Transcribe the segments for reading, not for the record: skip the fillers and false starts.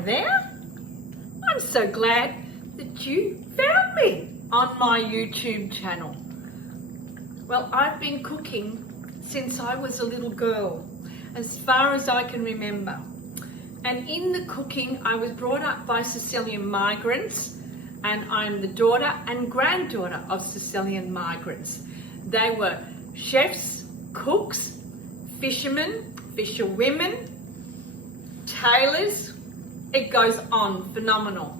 there. I'm so glad that you found me on my YouTube channel. Well, I've been cooking since I was a little girl, as far as I can remember. And in the cooking, I was brought up by Sicilian migrants, and I'm the daughter and granddaughter of Sicilian migrants. They were chefs, cooks, fishermen, fisherwomen, tailors. It goes on, phenomenal.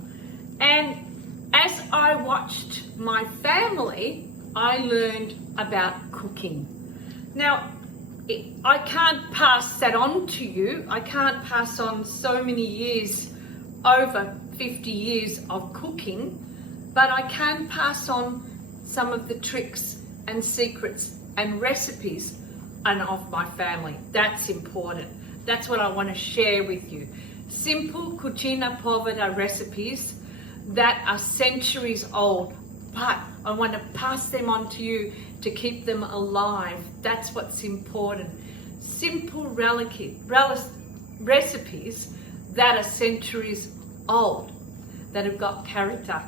And as I watched my family, I learned about cooking. Now, I can't pass that on to you. I can't pass on so many years, over 50 years of cooking, but I can pass on some of the tricks and secrets and recipes of my family. That's important. That's what I want to share with you. Simple cucina povera recipes that are centuries old, but I want to pass them on to you to keep them alive. That's what's important. Simple recipes that are centuries old, that have got character.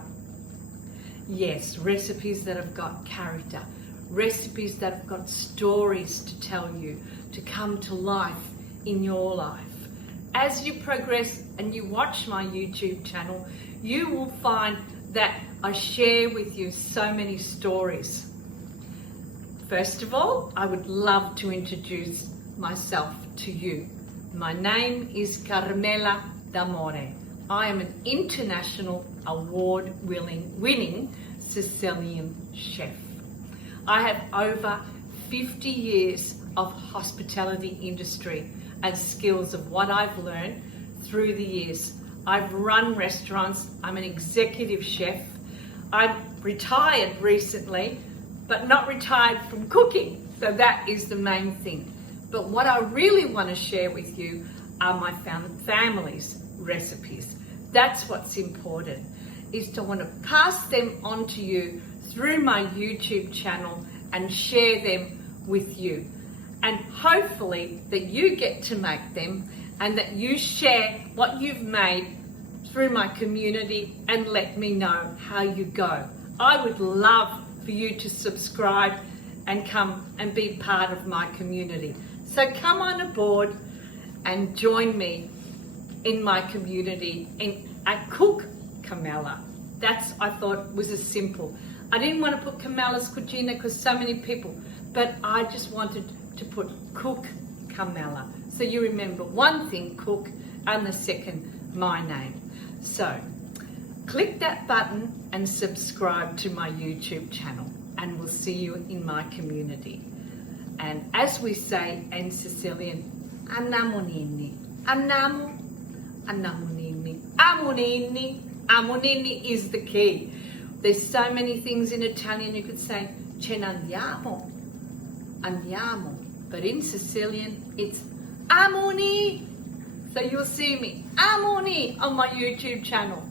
Yes, recipes that have got character. Recipes that have got stories to tell you, to come to life in your life. As you progress and you watch my YouTube channel, you will find that I share with you so many stories. First of all, I would love to introduce myself to you. My name is Carmela d'Amore. I am an international award-winning Sicilian chef. I have over 50 years of hospitality industry and skills of what I've learned through the years. I've run restaurants. I'm an executive chef. I've retired recently, but not retired from cooking. So that is the main thing. But what I really want to share with you are my family's recipes. That's what's important, is to want to pass them on to you through my YouTube channel and share them with you. And hopefully that you get to make them and that you share what you've made through my community and let me know how you go. I would love for you to subscribe and come and be part of my community. So come on aboard and join me in my community at Cook Carmela. That's, I thought, was as simple. I didn't want to put Carmela's Cucina because so many people, but I just wanted to put Cook Carmela. So you remember one thing, Cook, and the second, my name. So click that button and subscribe to my YouTube channel, and we'll see you in my community. And as we say in Sicilian, annamonini, annamo, annamonini, amonini, amonini is the key. There's so many things in Italian you could say, ce ne andiamo, andiamo. But in Sicilian, it's amoni. So you'll see me, amoni, on my YouTube channel.